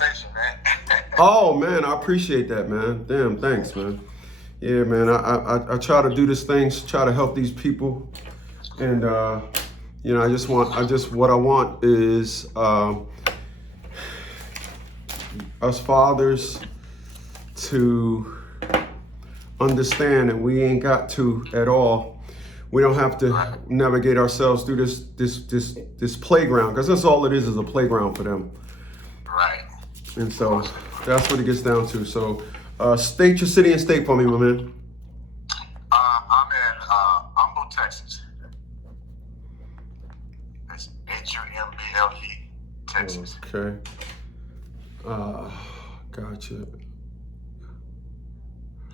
conversation, man. Oh man, I appreciate that, man. Damn, thanks, man. Yeah, man. I try to do these things, try to help these people, and what I want is us fathers to understand, and we ain't got to at all. We don't have to navigate ourselves through this playground, because that's all it is a playground for them. Right. And so that's what it gets down to. So state your city and state for me, my man. I'm in Humble, Texas. It's Humble, Texas. Okay. Gotcha.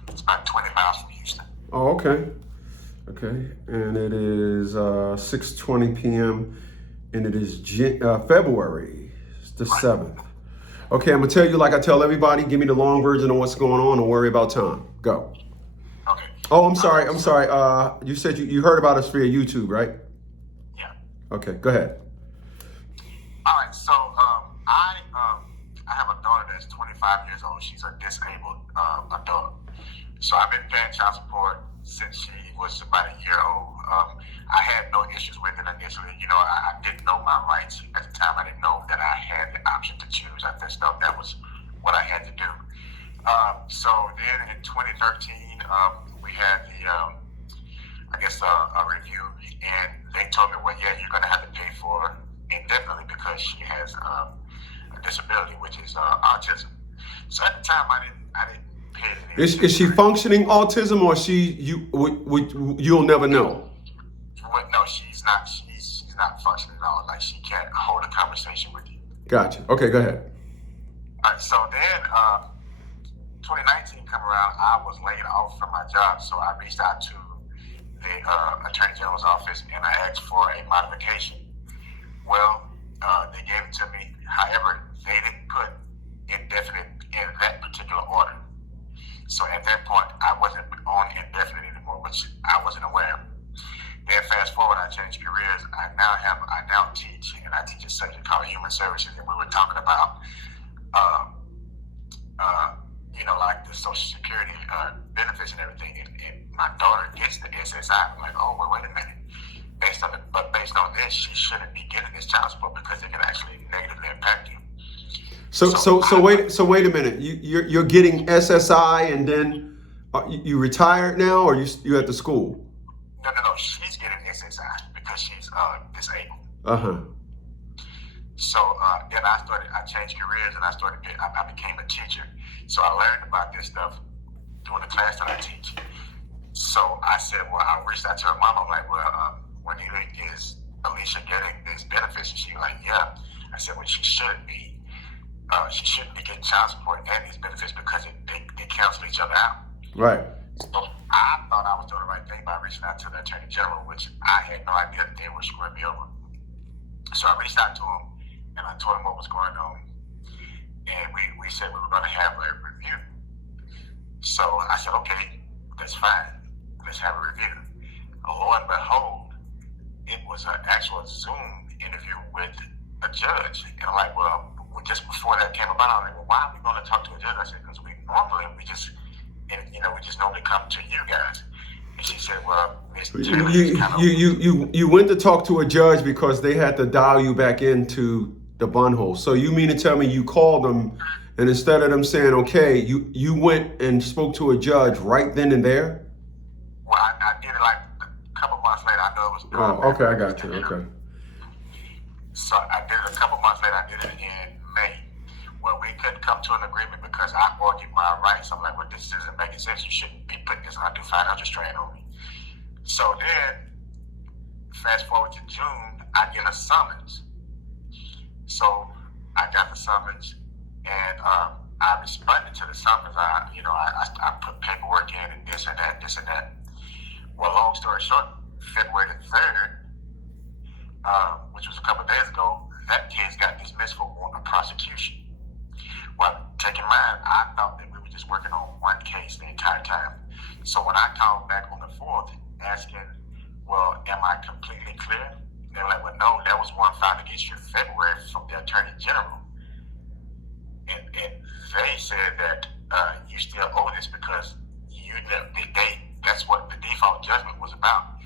It's about 20 miles from Houston. Oh, okay. Okay. And it is 6:20 p.m. and it is February the 7th. Okay, I'm gonna tell you like I tell everybody. Give me the long version of what's going on. Don't worry about time. Go. Okay. Oh, I'm sorry. You said you heard about us via YouTube, right? Yeah. Okay, go ahead. All right. So I have a daughter that's 25 years old. She's a disabled adult. So I've been paying child support since she was about a year old. I had no issues with it initially. You know, I didn't know my rights at the time. I didn't know that I had the option to choose. I just thought that was what I had to do. So then in 2013, we had a review, and they told me, well, yeah, you're going to have to pay for indefinitely because she has a disability, which is autism. So at the time, I didn't pay any attention. Is she functioning autism, or you'll never know? No, she's not. She's not functioning at all. Like, she can't hold a conversation with you. Gotcha. Okay, go ahead. All right. So then, 2019 come around, I was laid off from my job, so I reached out to the Attorney General's office and I asked for a modification. Well, they gave it to me. However, they didn't put indefinite in that particular order. So at that point, I wasn't on indefinite anymore, which I wasn't aware of. Then fast forward, I changed careers. I now teach, and I teach a subject called Human Services, and we were talking about, like the Social Security benefits and everything. And my daughter gets the SSI. I'm like, oh, well, wait a minute. Based on this, she shouldn't be getting this child support because it can actually negatively impact you. So wait a minute. You're getting SSI, and then you retired now, or you at the school? No. She's getting SSI because she's disabled. So then I changed careers and I became a teacher. So I learned about this stuff during the class that I teach. So I said, well, I reached out to her mom. I'm like, well, when is Alicia getting these benefits? And she's like, yeah. I said, well, she shouldn't be getting child support and these benefits because they cancel each other out. Right. So I thought I was doing the right thing by reaching out to the Attorney General, which I had no idea that they were screwing me over. So I reached out to him and I told him what was going on. And we said we were going to have a review. So I said, okay, that's fine. Let's have a review. Lo and behold, it was an actual Zoom interview with a judge. And I'm like, well, just before that came about, I'm like, well, why are we going to talk to a judge? I said, because we just normally come to you guys. And she said, well, Mr. Taylor, you went to talk to a judge because they had to dial you back into the bunhole. So you mean to tell me you called them, and instead of them saying, okay, you went and spoke to a judge right then and there? Well, I did it like a couple months later. I know it was. Oh, okay, I got you. Okay. So I did it a couple months later. I did it in May. Well, we couldn't come to an agreement because I argued my rights. I'm like, well, this isn't making sense. You shouldn't be putting this undue financial strain on me. So then, fast forward to June, I get a summons. So I got the summons, and I responded to the summons. I put paperwork in and this and that. Well, long story short, February the 3rd, which was a couple of days ago, that case got dismissed for warrant of prosecution. Well, take in mind, I thought that we were just working on one case the entire time. So when I called back on the 4th asking, well, am I completely clear? They were like, well, no, that was one filed against you in February from the Attorney General. And they said that you still owe this because you never, that's what the default judgment was about,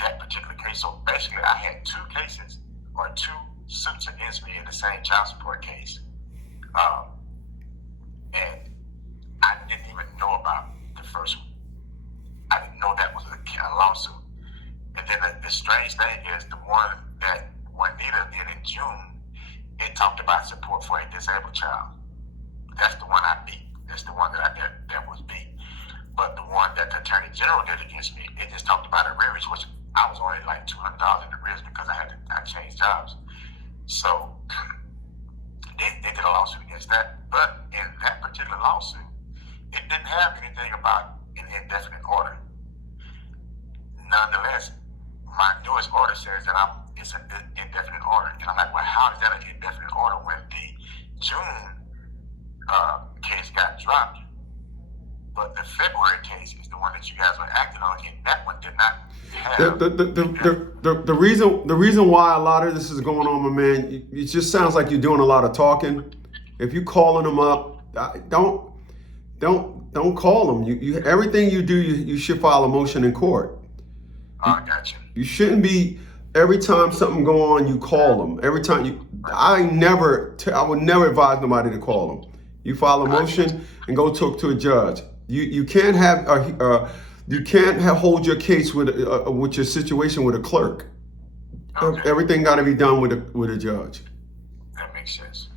that particular case. So basically, I had two cases or two suits against me in the same child support case. And I didn't even know about the first one. I didn't know that was a lawsuit. And then the strange thing is the one that Juanita did in June, it talked about support for a disabled child. That's the one I beat. That's the one that was beat. But the one that the Attorney General did against me, it just talked about arrears, which I was only like $200 in arrears because I changed jobs. So they did a lawsuit against that. But in that particular lawsuit, it didn't have anything about an indefinite order. Nonetheless, my newest order says that it's an indefinite order. And I'm like, well, how is that an indefinite order when the June case got dropped? But the February case is the one that you guys were acting on, and that one did not have. The reason why a lot of this is going on, my man, it just sounds like you're doing a lot of talking. If you're calling them up, don't call them. You everything you do, you should file a motion in court. I got you. You shouldn't be every time something go on, you call them. Every time I would never advise nobody to call them. You file a motion and go talk to a judge. You can't hold your case with your situation with a clerk. Okay. Everything got to be done with a judge. That makes sense.